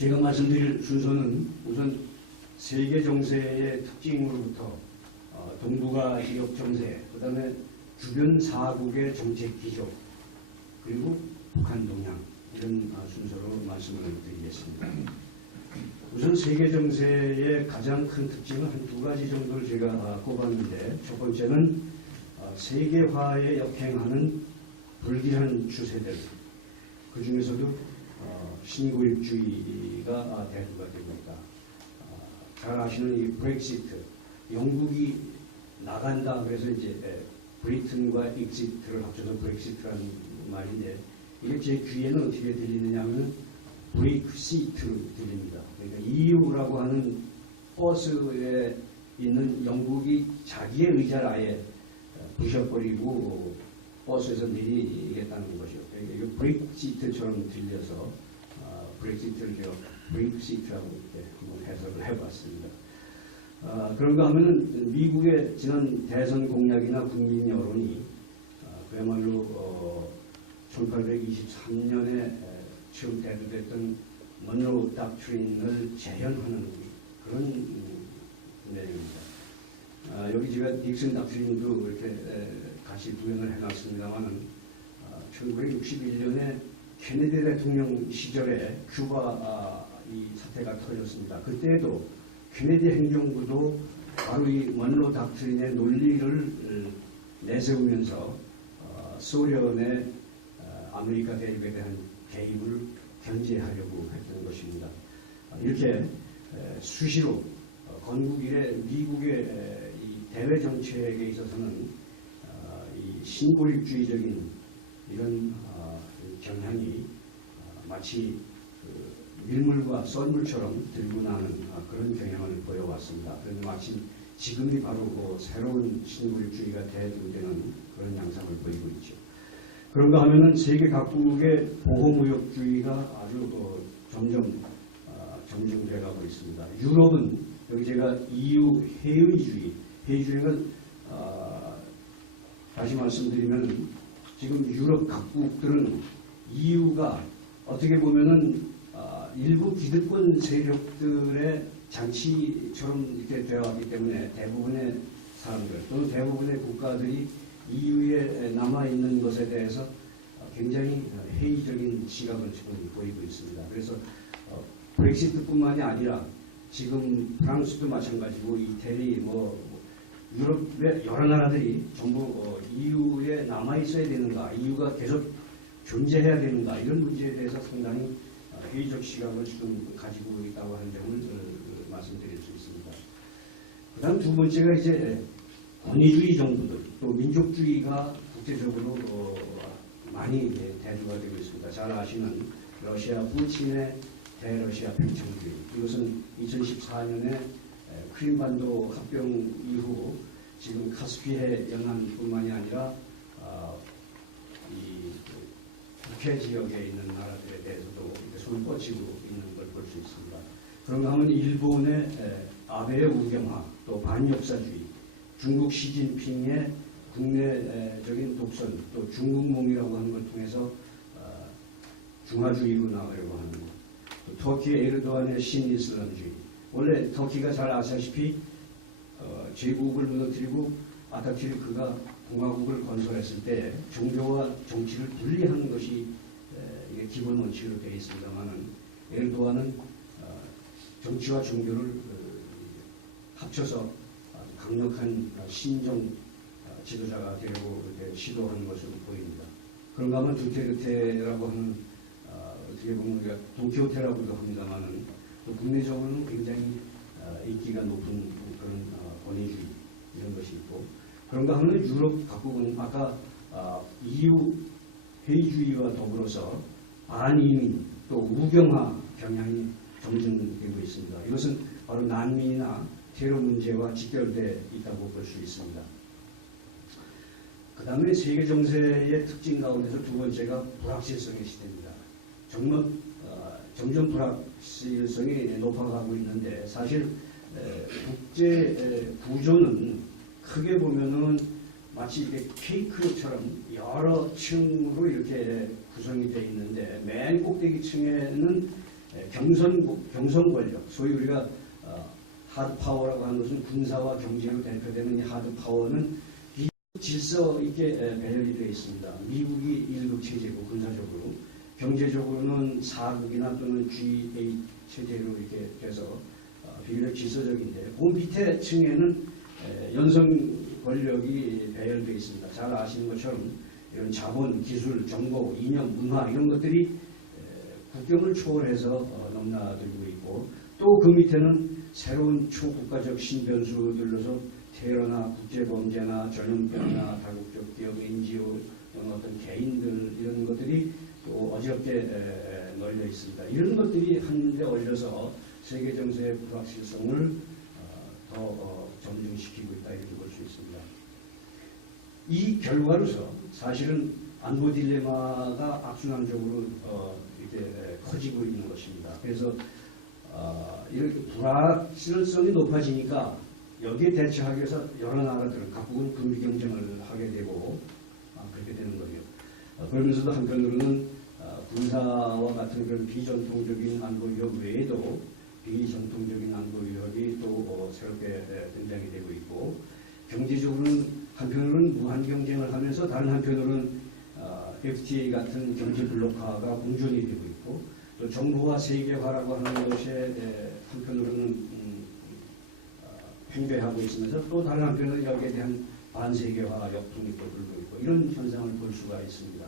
제가 말씀드릴 순서는 우선 세계 정세의 특징으로부터 동북아 지역 정세, 그 다음에 주변 4국의 정책 기조, 그리고 북한 동향, 이런 순서로 말씀을 드리겠습니다. 우선 세계 정세의 가장 큰 특징은 한 두 가지 정도를 제가 꼽았는데, 첫 번째는 세계화에 역행하는 불길한 추세들, 그 중에서도 신고립주의가 대두가 되고 있다. 잘 아시는 이 브렉시트, 영국이 나간다 그래서 이제 브리튼과 익시트를 합쳐서 브렉시트라는 말인데, 이게 제 귀에는 어떻게 들리느냐 하면 브렉시트로 들립니다. 그러니까 EU라고 하는 버스에 있는 영국이 자기의 의자를 아예 부셔버리고 버스에서 내리겠다는 것이죠. 그러니까 이거 브렉시트처럼 들려서 브렉시트를 제가 브렉시트라고 이렇게 한번 해석을 해봤습니다. 그런가 하면은 미국의 지난 대선 공약이나 국민 여론이 그야말로 1823년에 처음 대두됐던 먼로 닥트린을 재현하는 그런 내용입니다. 여기 제가 닉슨 닥트린도 이렇게 같이 구현을 해놨습니다만은 1961년에 케네디 대통령 시절에 큐바 이 사태가 터졌습니다. 그때도 케네디 행정부도 바로 이 먼로 닥트린의 논리를 내세우면서 소련의 아메리카 대륙에 대한 개입을 견제하려고 했던 것입니다. 이렇게 수시로 건국 이래 미국의 이 대외 정책에 있어서는 이 신고립주의적인 이런 경향이 마치 밀물과 썰물처럼 들고 나는 그런 경향을 보여왔습니다. 그래서 마치 지금이 바로 새로운 신고립주의가 대두되는 그런 양상을 보이고 있죠. 그런가 하면은 세계 각국의 보호무역주의가 아주 점점 정중돼가고 있습니다. 유럽은 여기 제가 EU 해의주의는 다시 말씀드리면 지금 유럽 각국들은 EU가 어떻게 보면은 일부 기득권 세력들의 장치처럼 이렇게 되어왔기 때문에 대부분의 사람들 또는 대부분의 국가들이 EU에 남아있는 것에 대해서 굉장히 회의적인 시각을 지금 보이고 있습니다. 그래서 브렉시트뿐만이 아니라 지금 프랑스도 마찬가지고 이태리, 유럽의 여러 나라들이 전부 EU에 남아있어야 되는가, EU가 계속 존재해야 되는가, 이런 문제에 대해서 상당히 회의적 시각을 지금 가지고 있다고 하는 점을 말씀드릴 수 있습니다. 그 다음 두 번째가 이제 권위주의 정부들, 또 민족주의가 국제적으로 많이 대두가 되고 있습니다. 잘 아시는 러시아 푸틴의 대러시아 팽창주의, 이것은 2014년에 크림반도 합병 이후 지금 카스피해 연안뿐만이 아니라 이 북해 지역에 있는 나라들에 대해서도 손을 뻗치고 있는 걸 볼 수 있습니다. 그런가 하면 일본의 아베의 우경화, 또 반역사주의, 중국 시진핑의 국내적인 독선, 또 중국몽이라고 하는 걸 통해서 중화주의로 나가려고 하는 것, 또 터키의 에르도안의 신이슬람주의. 원래 터키가 잘 아시다시피 제국을 무너뜨리고 아타투르크가 공화국을 건설했을 때 종교와 정치를 분리하는 것이 이게 기본 원칙으로 되어 있습니다만은, 에르도안은 정치와 종교를 합쳐서 강력한 신정 지도자가 되려고 시도하는 것으로 보입니다. 그런가 하면 두테르테라고 하는 어떻게 보면 우리가 돈키호테라고도 합니다만은, 또 국내적으로는 굉장히 인기가 높은 그런 권위주의 이런 것이 있고, 그런가 하면 유럽 각국은 아까 EU 회의주의와 더불어서 반이민 또 우경화 경향이 점증되고 있습니다. 이것은 바로 난민이나 테러 문제와 직결되어 있다고 볼 수 있습니다. 그 다음에 세계 정세의 특징 가운데서 두 번째가 불확실성의 시대입니다. 정말 점점 불확실성이 높아가고 있는데, 사실 국제 구조는 크게 보면은 마치 이렇게 케이크처럼 여러 층으로 이렇게 구성이 되어 있는데, 맨 꼭대기 층에는 경선 권력, 소위 우리가 하드 파워라고 하는 것은 군사와 경제로 대표되는 이 하드 파워는 질서 있게 배열이 되어 있습니다. 미국이 1국 체제고 군사적으로, 경제적으로는 4국이나 또는 G8 체제로 이렇게 돼서 비교적 질서적인데, 그 밑에 층에는 연성 권력이 배열되어 있습니다. 잘 아시는 것처럼 이런 자본, 기술, 정보, 이념, 문화 이런 것들이 국경을 초월해서 넘나들고 있고, 또 그 밑에는 새로운 초국가적 신변수들로서 테러나 국제범죄나 전염병이나 다국적 기업, NGO 또는 어떤 개인들 이런 것들이 또 어지럽게 널려 있습니다. 이런 것들이 한데 얽혀서 세계 정세의 불확실성을 더 점증시키고 있다 이렇게 볼 수 있습니다. 이 결과로서 사실은 안보 딜레마가 악순환적으로 이렇게 커지고 있는 것입니다. 그래서 이렇게 불확실성이 높아지니까 여기에 대처하기 위해서 여러 나라들은 각국은 군비 경쟁을 하게 되고 그렇게 되는 거예요. 그러면서도 한편으로는 군사와 같은 그런 비전통적인 안보 위협 외에도 비전통적인 안보 위협이 또 새롭게 등장이 되고 있고, 경제적으로는 한편으로는 무한 경쟁을 하면서 다른 한편으로는 FTA 같은 경제 블록화가 공존이 되고 있고, 또 정부와 세계화라고 하는 것에 한편으로는 팽배하고 있으면서 또 다른 한편으로는 여기에 대한 반세계화 역풍이 또 불고 있고, 이런 현상을 볼 수가 있습니다.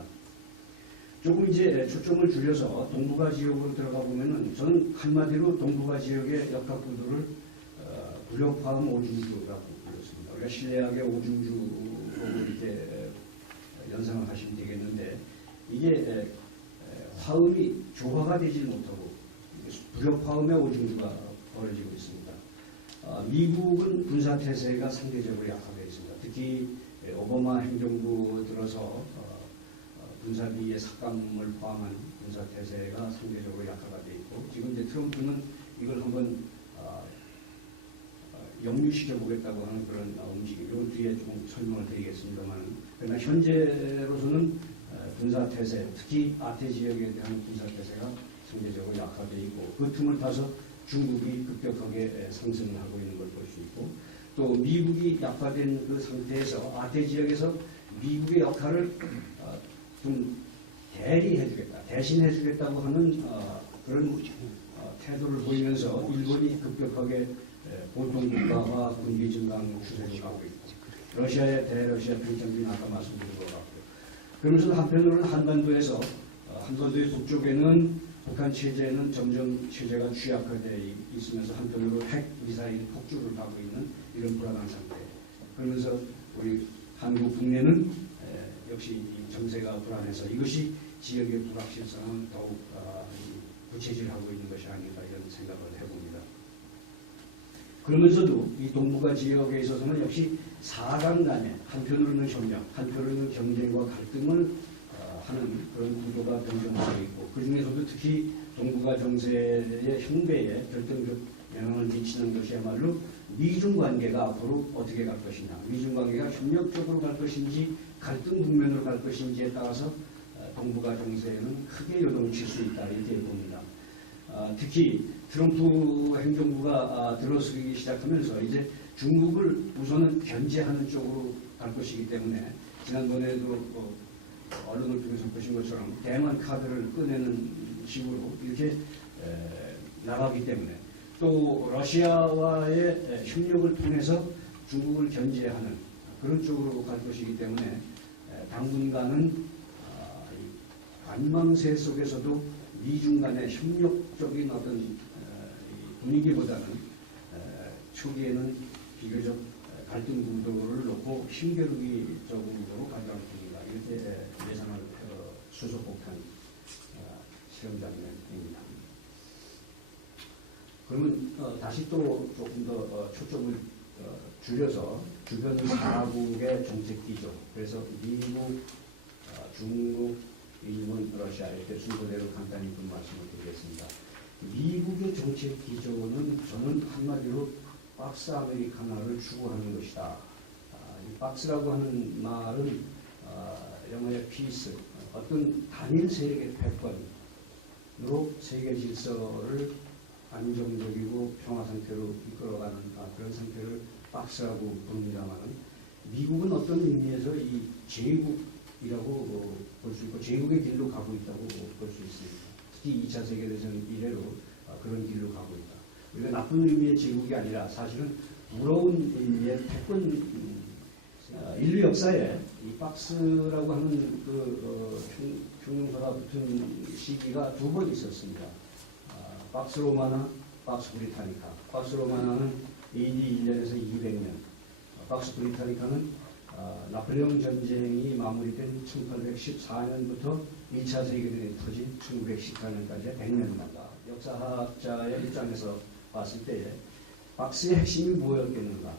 조금 이제 초점을 줄여서 동북아 지역으로 들어가 보면은 저는 한마디로 동북아 지역의 역학구도를 무력화음 오중주라고 불렀습니다. 우리가 신뢰하게 오중주로 이렇게 연상을 하시면 되겠는데, 이게 화음이 조화가 되지 못하고 무력화음의 오중주가 벌어지고 있습니다. 미국은 군사태세가 상대적으로 약화되어 있습니다. 특히 오바마 행정부 들어서 군사비의 삭감을 포함한 군사태세가 상대적으로 약화가 되어 있고, 지금 이제 트럼프는 이걸 한번 역류시켜 보겠다고 하는 그런 움직임, 이건 뒤에 조금 설명을 드리겠습니다만, 그러나 현재로서는 군사태세, 특히 아태 지역에 대한 군사태세가 상대적으로 약화되어 있고, 그 틈을 타서 중국이 급격하게 상승을 하고 있는 걸 볼 수 있고, 또 미국이 약화된 그 상태에서 아태 지역에서 미국의 역할을 좀 대리해주겠다, 대신해주겠다고 하는 그런 태도를 보이면서 일본이 급격하게 보통국가와 군비 증강 추세를 가고 있고, 러시아의 대러시아 평전기는 아까 말씀드린 것 같고요. 그러면서 한편으로는 한반도에서 한반도의 북쪽에는 북한 체제는 점점 체제가 취약화되어 있으면서 한편으로 핵 미사일 폭주를 하고 있는 이런 불안한 상태. 그러면서 우리 한국 국내는 역시 이 정세가 불안해서 이것이 지역의 불확실성을 더욱 부채질하고 있는 것이 아닌가 이런 생각을 해봅니다. 그러면서도 이 동북아 지역에 있어서는 역시 사강 간에 한편으로는 협력, 한편으로는 경쟁과 갈등을 하는 그런 구도가 변경하고 있고, 그 중에서도 특히 동북아 정세의 형배에 결정적 영향을 미치는 것이야말로 미중 관계가 앞으로 어떻게 갈 것이냐, 미중 관계가 협력적으로 갈 것인지 갈등 국면으로 갈 것인지에 따라서 동북아 정세에는 크게 요동칠 수 있다 이렇게 봅니다. 특히 트럼프 행정부가 들어서기 시작하면서 이제 중국을 우선은 견제하는 쪽으로 갈 것이기 때문에, 지난번에도 언론을 통해서 보신 것처럼 대만 카드를 꺼내는 식으로 이렇게 나가기 때문에, 또 러시아와의 협력을 통해서 중국을 견제하는 그런 쪽으로 갈 것이기 때문에 당분간은 관망세 속에서도 미중 간의 협력적인 어떤 분위기보다는 초기에는 비교적 갈등 구도를 놓고 힘겨루기적인 구도로 가져갈 겁니다. 이렇게 예상을 수소폭탄 실험 장면입니다. 그러면 다시 또 조금 더 초점을 줄여서 주변 4국의 정책 기조, 그래서 미국, 중국, 일본, 러시아 이렇게 순서대로 간단히 좀 말씀을 드리겠습니다. 미국의 정책 기조는 저는 한마디로 박스 아메리카나를 추구하는 것이다. 이 박스라고 하는 말은 영어의 피스, 어떤 단일 세력의 패권, 세계 질서를 안정적이고 평화 상태로 이끌어가는 그런 상태를 박스라고 부릅니다만, 미국은 어떤 의미에서 이 제국이라고 볼 수 있고 제국의 길로 가고 있다고 볼 수 있습니다. 특히 2차 세계대전 이래로 그런 길로 가고 있다. 우리가 나쁜 의미의 제국이 아니라 사실은 부러운 의미의 패권, 인류 역사에 이 박스라고 하는 형용사가 붙은 시기가 두 번 있었습니다. 박스 로마나 박스 브리타니카. 박스 로마나는 AD 1년에서 200년, 박스 브리타니카는 나폴레옹 전쟁이 마무리된 1814년부터 2차 세계대전이 터진 1914년까지 100년입니다. 역사학자의 입장에서 봤을 때 박스의 핵심이 뭐였겠는가?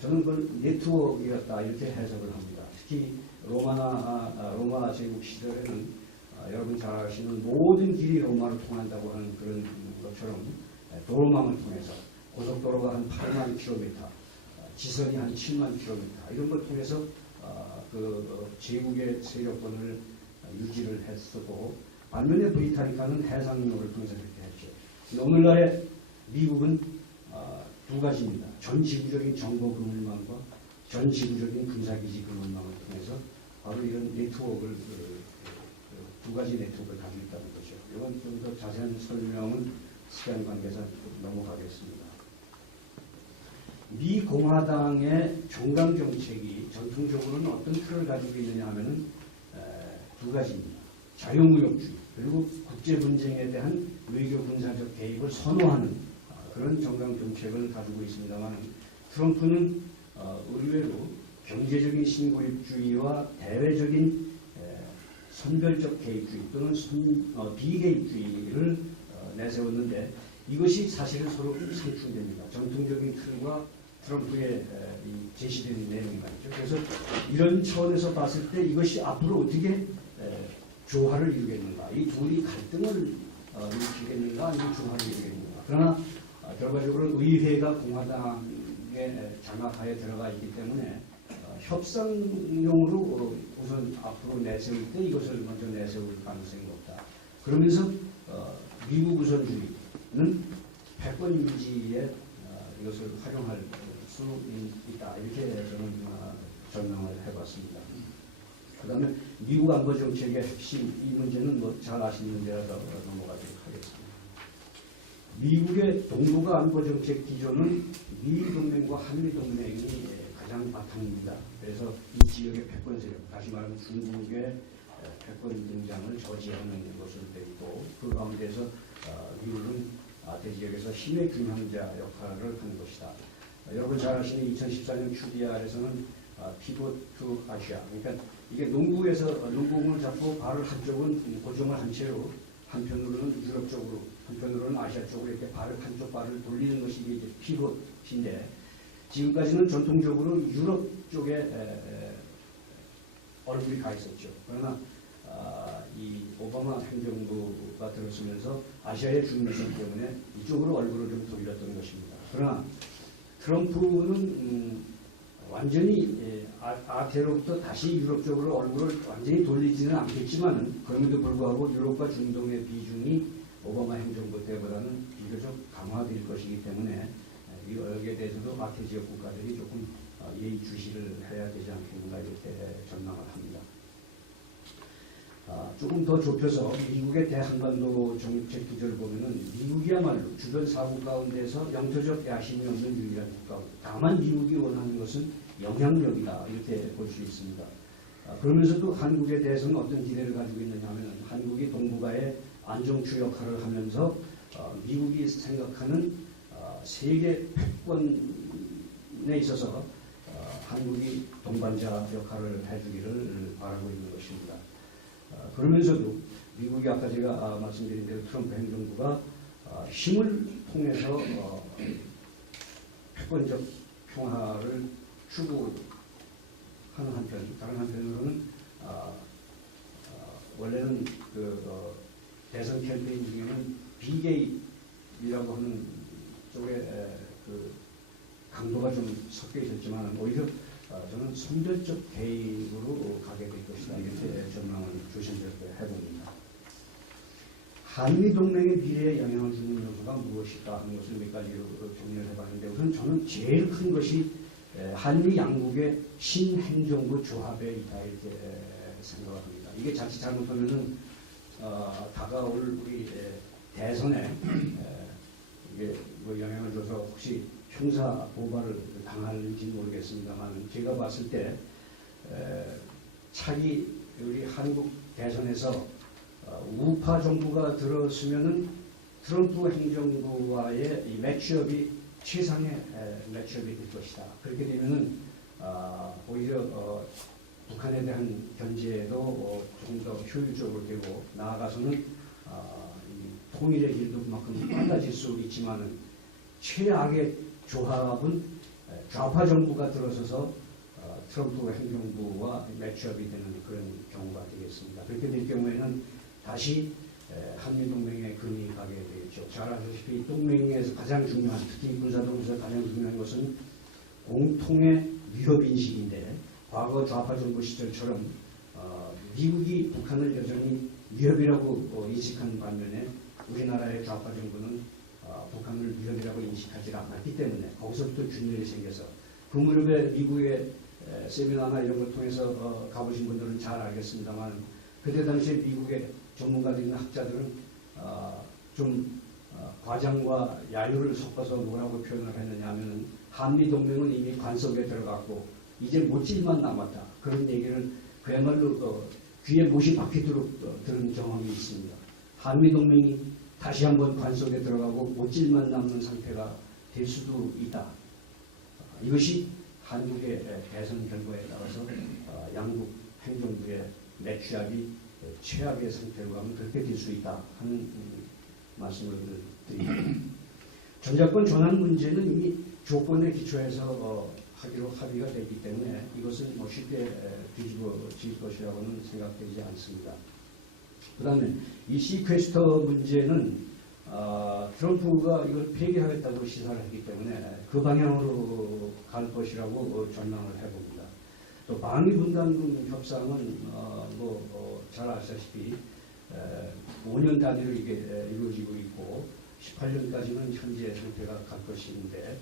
저는 그걸 네트워크이었다 이렇게 해석을 합니다. 특히 로마 제국 시절에는 여러분 잘 아시는 모든 길이 로마로 통한다고 하는 그런 것처럼 도로망을 통해서 고속도로가 한 8만 킬로미터, 지선이 한 7만 킬로미터 이런 걸 통해서 제국의 세력권을 유지를 했었고, 반면에 브리타니카는 해상로를 통해서 그렇게 했죠. 근데 오늘날의 미국은 두 가지입니다. 전 지구적인 정보 그물망과 전 지구적인 군사기지 그물망을 통해서 바로 이런 네트워크를 두 가지 네트워크를 가지고 있다는 거죠. 이건 좀 더 자세한 설명은 시간 관계상 넘어가겠습니다. 미 공화당의 종강 정책이 전통적으로는 어떤 틀을 가지고 있느냐 하면은 두 가지입니다. 자유무역주의 그리고 국제 분쟁에 대한 외교 군사적 개입을 선호하는 그런 정강 정책을 가지고 있습니다만, 트럼프는 의외로 경제적인 신고립주의와 대외적인 선별적 개입주의 또는 비개입주의를 내세웠는데, 이것이 사실은 서로 상충됩니다. 전통적인 틀과 트럼프의 제시된 내용이 말이죠. 그래서 이런 차원에서 봤을 때 이것이 앞으로 어떻게 조화를 이루겠는가, 이 둘이 갈등을 일으키겠는가 아니면 조화를 이루겠는가. 그러나 결과적으로 의회가 공화당의 장악하에 들어가 있기 때문에 협상용으로 우선 앞으로 내세울 때 이것을 먼저 내세울 가능성이 높다. 그러면서 미국 우선주의는 패권 유지에 이것을 활용할 수 있다. 이렇게 저는 전망을 해봤습니다. 그 다음에 미국 안보 정책의 핵심, 이 문제는 뭐 잘 아시는 문제라서 넘어가도록 하겠습니다. 미국의 동북아 안보 정책 기조는 미 동맹과 한미 동맹이 가장 바탕입니다. 그래서 이 지역의 패권 세력, 다시 말하면 중국의 패권 등장을 저지하는 것으로 되어 있고, 그 가운데서 미국은 대지역에서 힘의 균형자 역할을 하는 것이다. 여러분 잘 아시는 2014년 QDR에서는 피봇 투 아시아, 그러니까 이게 농구에서 농구공을 잡고 발을 한쪽은 고정을 한 채로 한편으로는 유럽 쪽으로, 한편으로는 아시아 쪽으로 이렇게 한쪽 발을 돌리는 것이 이제 피봇인데, 지금까지는 전통적으로 유럽 쪽에 얼굴이 가 있었죠. 그러나 이 오바마 행정부가 들어서면서 아시아의 중요성 때문에 이쪽으로 얼굴을 좀 돌렸던 것입니다. 그러나 트럼프는 완전히 아태로부터 다시 유럽 쪽으로 얼굴을 완전히 돌리지는 않겠지만, 그럼에도 불구하고 유럽과 중동의 비중이 오바마 행정부 때보다는 비교적 강화될 것이기 때문에 여기에 대해서도 아태 지역 국가들이 조금 예의주시를 해야 되지 않겠는가 이렇게 전망을 합니다. 조금 더 좁혀서 미국의 대한반도 정책 기조를 보면은 미국이야말로 주변 사국 가운데서 영토적 야심이 없는 유일한 국가. 다만 미국이 원하는 것은 영향력이다 이렇게 볼 수 있습니다. 그러면서도 한국에 대해서는 어떤 기대를 가지고 있느냐 하면, 한국이 동북아의 안정추 역할을 하면서 미국이 생각하는 세계 패권에 있어서 한국이 동반자 역할을 해주기를 바라고 있는 것입니다. 그러면서도 미국이 아까 제가 말씀드린 대로 트럼프 행정부가 힘을 통해서 패권적 평화를 추구하는 한편, 다른 한편으로는 원래는 대선 캠페인 중에는 비개입이라고 하는 쪽에 강도가 좀 섞여 있었지만, 오히려 저는 선별적 개입으로 가게 될 것이다 이렇게 전망을 조심스럽게 해봅니다. 한미동맹의 미래에 영향을 주는 요소가 무엇일까 하는 것을 몇 가지로 정리를 해봤는데, 우선 저는 제일 큰 것이 한미 양국의 신행정부 조합에 있다 이렇게 생각합니다. 이게 자칫 잘못하면은 다가올 우리 대선에 이게 뭐 영향을 줘서 혹시 형사 고발을 당할지 모르겠습니다만, 제가 봤을 때 차기 우리 한국 대선에서 우파 정부가 들었으면은 트럼프 행정부와의 이 매치업이 최상의 매치업이 될 것이다. 그렇게 되면은 오히려 북한에 대한 견제도 조금 더 효율적으로 되고, 나아가서는 이 통일의 길도 그만큼 빨라질 수 있지만은 최악의 조합은 좌파 정부가 들어서서 트럼프 행정부와 매치업이 되는 그런 경우가 되겠습니다. 그렇게 될 경우에는 다시 한미동맹에 금이 가게 되겠죠. 잘 아시다시피 동맹에서 가장 중요한, 특히 군사동맹에서 가장 중요한 것은 공통의 위협인식인데, 과거 좌파 정부 시절처럼 미국이 북한을 여전히 위협이라고 인식한 반면에 우리나라의 좌파 정부는 북한을 위협이라고 인식하지 않았기 때문에 거기서부터 균열이 생겨서, 그 무렵에 미국의 세미나나 이런 걸 통해서 가보신 분들은 잘 알겠습니다만, 그때 당시에 미국의 전문가들이나 학자들은 좀 과장과 야유를 섞어서 뭐라고 표현을 했느냐 하면은, 한미동맹은 이미 관속에 들어갔고 이제 못질만 남았다, 그런 얘기를 그야말로 귀에 못이 박히도록 들은 경험이 있습니다. 한미동맹이 다시 한번 관속에 들어가고 못질만 남는 상태가 될 수도 있다. 이것이 한국의 대선 결과에 따라서 양국 행정부의 매취합이 최악의 상태로 가면 그렇게 될 수 있다 하는 말씀을 드립니다. 전자권 전환 문제는 이미 조건에 기초해서 하기로 합의가 됐기 때문에 이것은 뭐 쉽게 뒤집어질 것이라고는 생각되지 않습니다. 그 다음에 이 시퀘스터 문제는 트럼프가 이걸 폐기하겠다고 시사를 했기 때문에 그 방향으로 갈 것이라고 전망을 해봅니다. 또 방위분담금 협상은 잘 아시다시피 5년 단위로 이게 이루어지고 있고 18년까지는 현재 상태가 갈 것인데,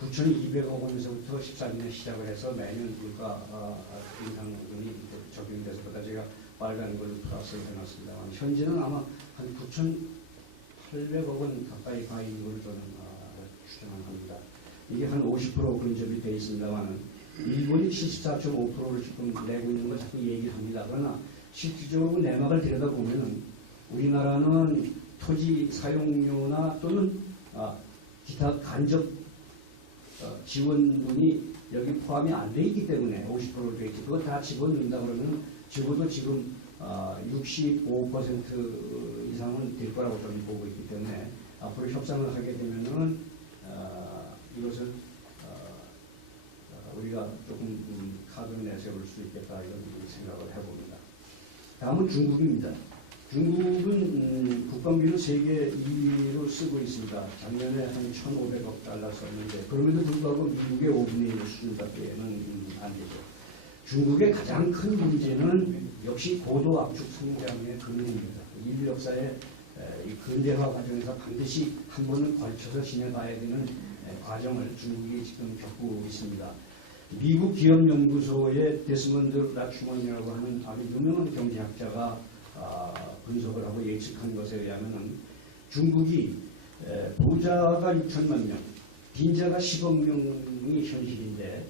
9,200억 원에서부터 14년에 시작을 해서 매년 물가 인상분이 적용돼서, 보다 제가 빨간 걸로 플러스를 해놨습니다만, 현재는 아마 한 9,800억 원 가까이 가 있는 걸로 저는 추정합니다. 이게 한 50% 근접이 되어 있습니다만, 일본이 74.5%를 지금 내고 있는 걸 자꾸 얘기를 합니다. 그러나 실질적으로 내막을 들여다보면 우리나라는 토지 사용료나 또는 기타 간접 지원분이 여기 포함이 안 돼 있기 때문에 50%로 되어 있죠. 그거 다 집어넣는다 그러면 적어도 지금 65% 이상은 될 거라고 저는 보고 있기 때문에, 앞으로 협상을 하게 되면은 이것을 우리가 조금 카드를 내세울 수 있겠다, 이런 생각을 해봅니다. 다음은 중국입니다. 중국은 국방비를 세계 2위로 쓰고 있습니다. 작년에 한 1,500억 달러 썼는데, 그럼에도 불구하고 미국의 5분의 1 수준밖에는 안 되죠. 중국의 가장 큰 문제는 역시 고도 압축 성장의 근원입니다. 인류 역사의 이 근대화 과정에서 반드시 한 번은 걸쳐서 지나가야 되는 과정을 중국이 지금 겪고 있습니다. 미국 기업연구소의 데스먼드 라추먼이라고 하는 아주 유명한 경제학자가 분석을 하고 예측한 것에 의하면 중국이 부자가 6천만 명, 빈자가 10억 명이 현실인데,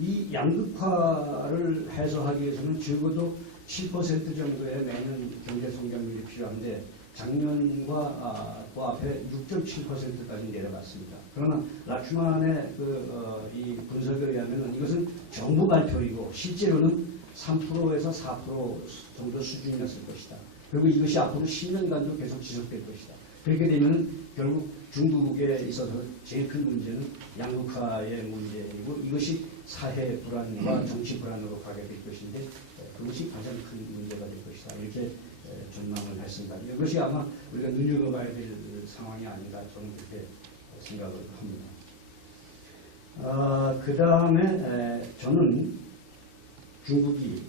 이 양극화를 해소하기 위해서는 적어도 7% 정도의 매년 경제 성장률이 필요한데, 작년과 그 앞에 6.7%까지 내려갔습니다. 그러나 라추만의 이 분석에 의하면 이것은 정부 발표이고 실제로는 3%에서 4% 정도 수준이었을 것이다. 그리고 이것이 앞으로 10년간도 계속 지속될 것이다. 그렇게 되면 결국 중국에 있어서 제일 큰 문제는 양극화의 문제이고, 이것이 사회 불안과 정치 불안으로 가게 될 것인데, 그것이 가장 큰 문제가 될 것이다, 이렇게 전망을 했습니다. 이것이 아마 우리가 눈여겨봐야 될 상황이 아닌가, 저는 그렇게 생각을 합니다. 그 다음에 저는 중국이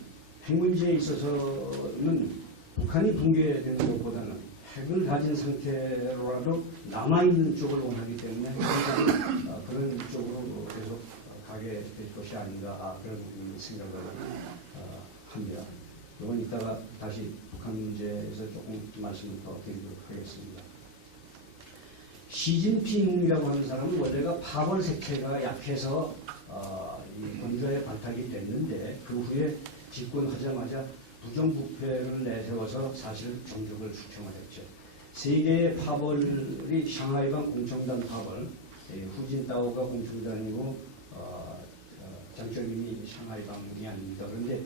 핵 문제에 있어서는 북한이 붕괴되는 것보다는 핵을 가진 상태로라도 남아있는 쪽을 원하기 때문에 그런 쪽으로 계속 가게 될 것이 아닌가 그런 생각을 합니다. 이건 이따가 다시 북한 문제에서 조금 말씀을 더 드리도록 하겠습니다. 시진핑이라고 하는 사람은 원래가 파벌 색채가 약해서 이 권좌에 발탁이 됐는데 그 후에 집권하자마자 부정부패를 내세워서 사실 정적을 숙청을 했죠. 세계의 파벌이 샹하이방 공청단 파벌, 후진타오가 공청단이고 장쩌림이 샹하이방이 아닙니다. 그런데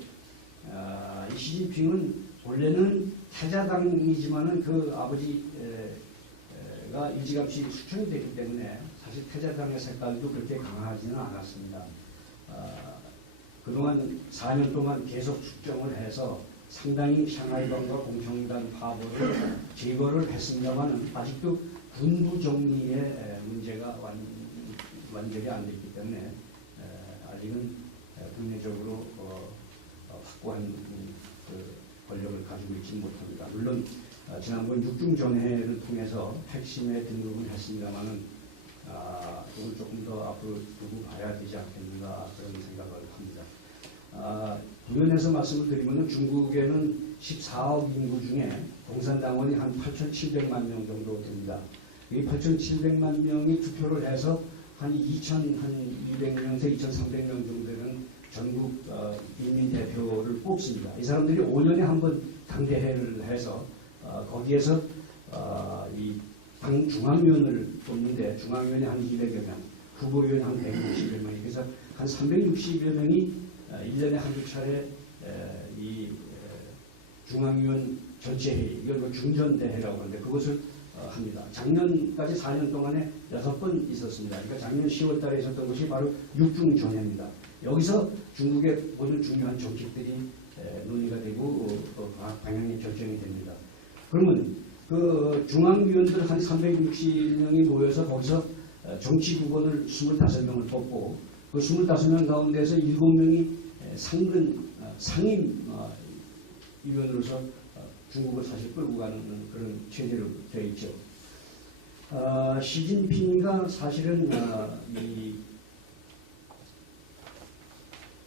이 시진핑은 원래는 태자당이지만은 그 아버지가 일찌감치 숙청이 됐기 때문에 사실 태자당의 색깔도 그렇게 강하지는 않았습니다. 그동안 4년 동안 계속 숙정을 해서 상당히 샹하이방과 공청단 파벌을 제거를 했습니다만 아직도 군부 정리의 문제가 완전히 안 됐기 때문에 아직은 국내적으로 확고한 그 권력을 가지고 있지 못합니다. 물론 지난번 육중전회를 통해서 핵심에 등극을 했습니다만은 이건 조금 더 앞으로 두고 봐야 되지 않겠는가 그런 생각을 합니다. 부연해서 말씀을 드리면 중국에는 14억 인구 중에 공산당원이 한 8,700만 명 정도 됩니다. 이 8,700만 명이 투표를 해서 한 2,200명에서 2,300명 정도 되는 전국 인민 대표를 뽑습니다. 이 사람들이 5년에 한 번 당대회를 해서 거기에서 이 당 중앙위원을 뽑는데 중앙위원이 한 200여 명, 후보위원 한 160여 명, 그래서 한 360여 명이 1년에 한두 차례 이 중앙위원 전체회의, 이걸 뭐 중전대회라고 하는데 그것을 합니다. 작년까지 4년 동안에 6번 있었습니다. 그러니까 작년 10월 달에 있었던 것이 바로 육중전회입니다. 여기서 중국의 모든 중요한 정책들이 논의가 되고 방향이 결정이 됩니다. 그러면 그 중앙위원들 한 360명이 모여서 거기서 정치 후보를 25명을 뽑고 그 25명 가운데서 7명이 상임 위원으로서 중국을 사실 끌고 가는 그런 체제로 되어 있죠. 시진핑이가 사실은 이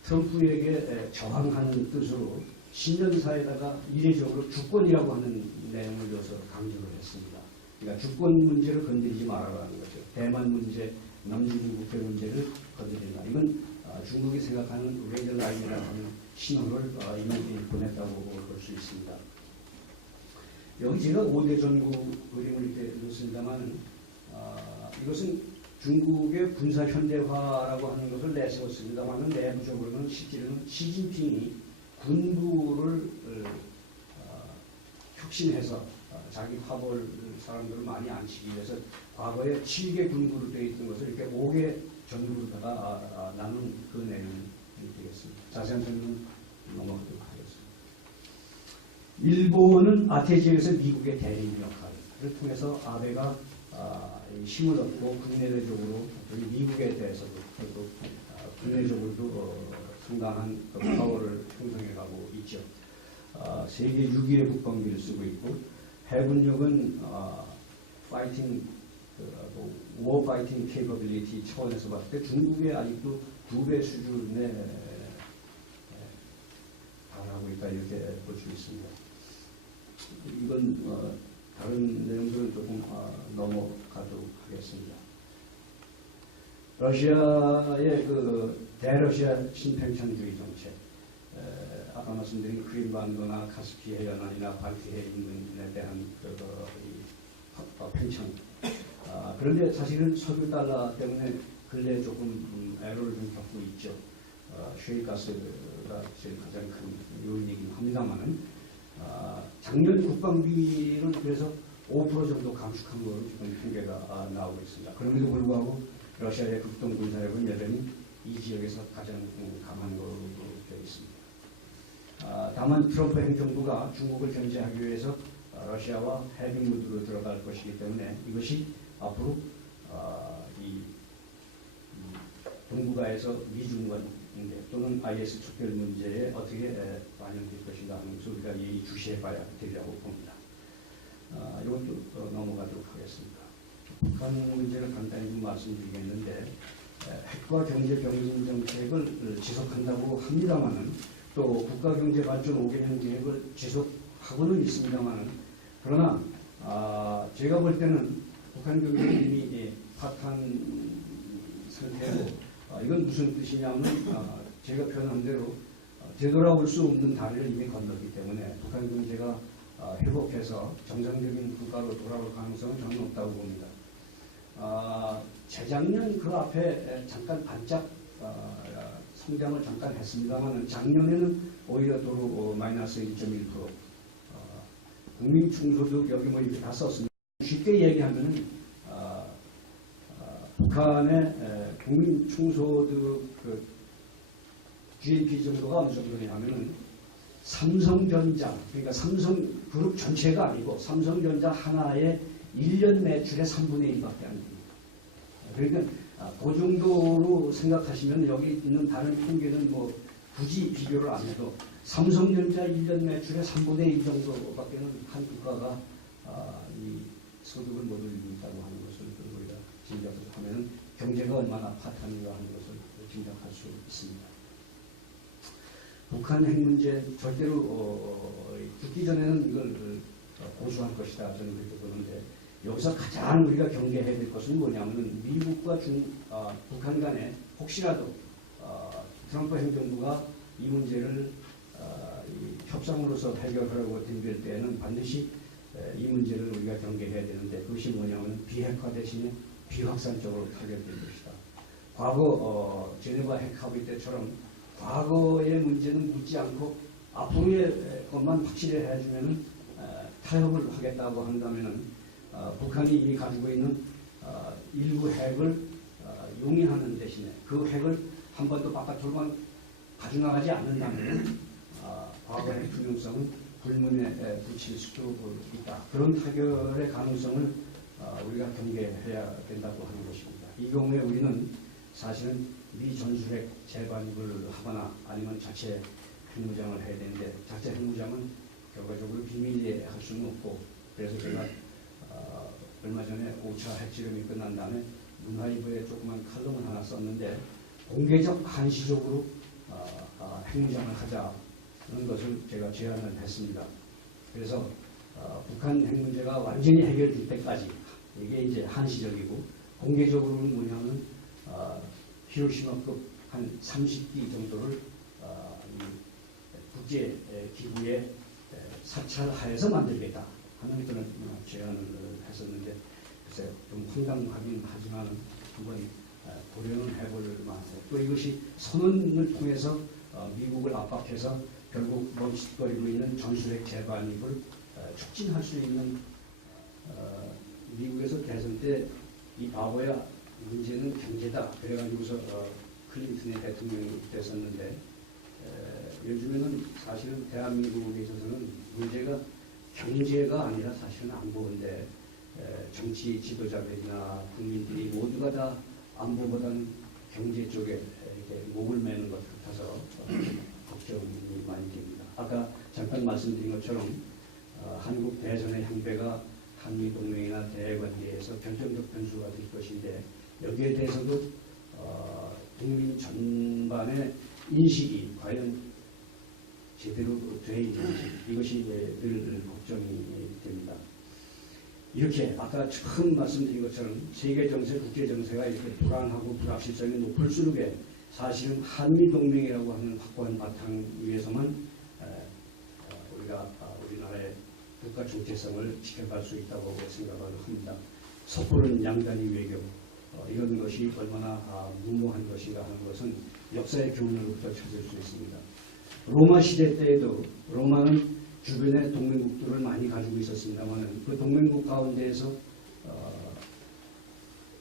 트럼프에게 저항하는 뜻으로 신년사에다가 이례적으로 주권이라고 하는 내용을 넣어서 강조를 했습니다. 그러니까 주권 문제를 건드리지 말아라는 거죠. 대만 문제, 남중국해 문제를 건드린다. 이건 중국이 생각하는 레이더 라인이라고 하는 신호를 이미 보냈다고 볼 수 있습니다. 여기 제가 5대 전구 그림을 이렇게 넣습니다만 이것은 중국의 군사 현대화라고 하는 것을 내세웠습니다만 내부적으로는 실제로는 시진핑이 군부를 혁신해서 자기 파벌 사람들을 많이 앉히기 위해서 과거에 7개 군부로 되어 있던 것을 이렇게 5개 전구로다가 나눈 그 내용이 되겠습니다. 자세한 설명은 넘어가도록 하겠습니다. 일본은 아태지역에서 미국의 대리인 역할을 통해서 아베가 힘을 얻고 국내적으로 미국에 대해서도 그리고 국내적으로도 상당한 파워를 형성해가고 있죠. 세계 6위의 국방비를 쓰고 있고 해군력은 파이팅 워 파이팅 케이퍼빌리티 차원에서 봤을 때 중국의 아직도 2배 수준에 달하고 있다 이렇게 볼 수 있습니다. 이건 다른 내용들은 조금 넘어가도록 하겠습니다. 러시아의 그 대러시아 신팽창주의 정책, 아까 말씀드린 크림반도나 카스피 해안이나 발트해 인근에 대한 팽창. 그런데 사실은 석유 달러 때문에 근래 조금 애로를 좀 겪고 있죠. 셰일가스가 제일 가장 큰 요인이긴 합니다만은 작년 국방비는 그래서 5% 정도 감축한 것으로 지금 통계가 나오고 있습니다. 그럼에도 불구하고 러시아의 극동 군사력은 여전히 이 지역에서 가장 강한 것으로 되어 있습니다. 다만 트럼프 행정부가 중국을 견제하기 위해서 러시아와 해빙 무드로 들어갈 것이기 때문에 이것이 앞으로 이 동북아에서 미중관 문제 또는 IS 척결 문제에 어떻게 반영될 것인가 하는 것을 우리가 이 주시해 봐야 되리라고 봅니다. 이것도 넘어가도록 하겠습니다. 북한 문제를 간단히 좀 말씀드리겠는데 핵과 경제 병진 정책을 지속한다고 합니다만은 또 국가 경제 발전 5개년 계획을 지속하고는 있습니다만은 그러나 제가 볼 때는 북한 경제는 이미 파탄 상태고 이건 무슨 뜻이냐면 제가 표현한 대로 되돌아올 수 없는 다리를 이미 건넜기 때문에 북한 경제가 회복해서 정상적인 국가로 돌아올 가능성은 전혀 없다고 봅니다. 재작년 그 앞에 잠깐 반짝 성장을 잠깐 했습니다만 작년에는 오히려 도로 마이너스 1.1%. 국민 충소득 여기 뭐 이렇게 다 썼습니다. 쉽게 얘기하면은 북한의 국민 충소득 그 GDP 정도가 어느 정도냐면은 삼성전자 그러니까 삼성그룹 전체가 아니고 삼성전자 하나의 1년 매출의 3분의 1밖에 안 됩니다. 그러니까 그 정도로 생각하시면 여기 있는 다른 통계는 뭐 굳이 비교를 안 해도 삼성전자 1년 매출의 3분의 1 정도밖에는 한 국가가 이 소득을 못 올리고 있다고 하는 것을 우리가 짐작하면 경제가 얼마나 파탄인가 하는 것을 짐작할 수 있습니다. 북한 핵 문제 절대로 죽기 전에는 이걸 고수할 것이다 저는 그렇게 보는데 여기서 가장 우리가 경계해야 될 것은 뭐냐면 미국과 북한 간에 혹시라도 트럼프 행정부가 이 문제를 협상으로서 해결하려고 덤빌 때에는 반드시 이 문제를 우리가 경계해야 되는데 그것이 뭐냐면 비핵화 대신에 비확산적으로 타결될 것이다. 과거 제네바 핵 합의 때처럼 과거의 문제는 묻지 않고 앞으로의 것만 확실히 해주면 타협을 하겠다고 한다면은 북한이 이미 가지고 있는 일부 핵을 용인하는 대신에 그 핵을 한 번도 바깥으로만 가져나가지 않는다면 과거의 투명성은 불문에 붙일 수도 있다. 그런 타결의 가능성을 우리가 경계해야 된다고 하는 것입니다. 이 경우에 우리는 사실은 미 전술핵 재반입을 하거나 아니면 자체 핵무장을 해야 되는데 자체 핵무장은 결과적으로 비밀리에 할 수는 없고 그래서 제가 얼마 전에 5차 핵실험이 끝난 다음에 문화일보에 조그만 칼럼을 하나 썼는데 공개적 한시적으로 핵무장을 하자는 것을 제가 제안을 했습니다. 그래서 북한 핵 문제가 완전히 해결될 때까지 이게 이제 한시적이고 공개적으로는 뭐냐면 히로시마급 한 30기 정도를 국제 기구에 사찰하에서 만들겠다 하는 그런 제안을 했었는데 글쎄요 좀 황당하긴 하지만 한번 고려는 해볼 만해요. 또 이것이 선언을 통해서 미국을 압박해서 결국 멈칫거리고 있는 전술핵 재반입을 촉진할 수 있는 미국에서 대선 때 이 바보야 문제는 경제다 그래가지고서 클린턴의 대통령이 됐었는데 요즘에는 사실은 대한민국에 있어서는 문제가 경제가 아니라 사실은 안보인데 정치 지도자들이나 국민들이 모두가 다 안보보다는 경제 쪽에 이렇게 목을 매는 것 같아서 걱정이 많이 됩니다. 아까 잠깐 말씀드린 것처럼 한국 대전의 향배가 한미 동맹이나 대외관계에서 결정적 변수가 될 것인데 여기에 대해서도 국민 전반의 인식이 과연 제대로 돼 있는지 이것이 늘 걱정이 됩니다. 이렇게 아까 처음 말씀드린 것처럼 세계 정세, 국제 정세가 이렇게 불안하고 불확실성이 높을수록에 사실은 한미 동맹이라고 하는 확고한 바탕 위에서만 우리가 우리나라의 국가 정체성을 지켜갈 수 있다고 생각을 합니다. 섣부른 양다리 외교 이런 것이 얼마나 무모한 것인가 하는 것은 역사의 교훈으로부터 찾을 수 있습니다. 로마 시대 때에도 로마는 주변에 동맹국들을 많이 가지고 있었습니다만 그 동맹국 가운데에서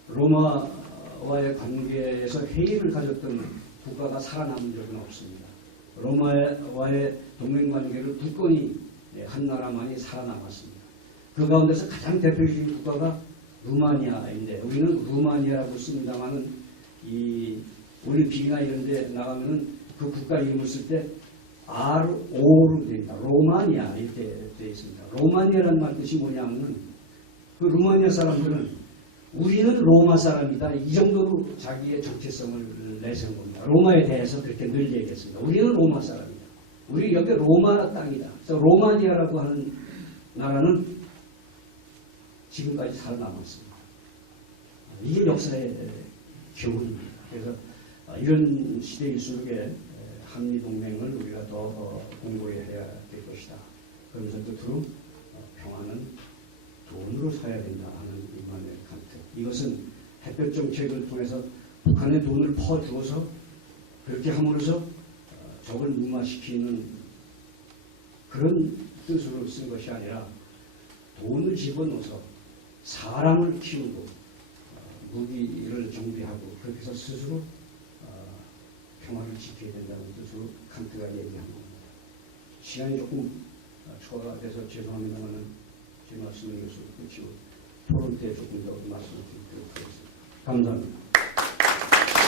로마와의 관계에서 회의를 가졌던 국가가 살아남은 적은 없습니다. 로마와의 동맹관계를 굳건히 한 나라만이 살아남았습니다. 그 가운데서 가장 대표적인 국가가 루마니아인데 우리는 루마니아라고 씁니다만은 이 올림픽이나 이런 데 나가면은 그 국가 이름을 쓸 때 RO로 됩니다. 로마니아 이렇게 되어 있습니다. 로마니아라는 말 뜻이 뭐냐면 그 루마니아 사람들은 우리는 로마 사람이다. 이 정도로 자기의 정체성을 내세운 겁니다. 로마에 대해서 그렇게 늘 얘기했습니다. 우리는 로마 사람이다. 우리 여기 로마 땅이다. 그래서 로마니아라고 하는 나라는 지금까지 살아남았습니다. 이게 역사의 교훈입니다. 그래서 이런 시대일수록에 한미동맹을 우리가 더 공고히 해야 될 것이다. 그러면서 끝으로 평화는 돈으로 사야 된다 하는 이만의 간트. 이것은 햇볕 정책을 통해서 북한에 돈을 퍼주어서 그렇게 함으로써 적을 무마시키는 그런 뜻으로 쓴 것이 아니라 돈을 집어넣어서 사람을 키우고 무기를 정비하고 그렇게 해서 스스로 평화를 지켜야 된다는 뜻으로 칸트가 얘기한 겁니다. 시간이 조금 초과돼서 죄송합니다만 제 말씀을 여기서 끝이고 토론 때 조금 더 말씀을 드리도록 하겠습니다. 감사합니다.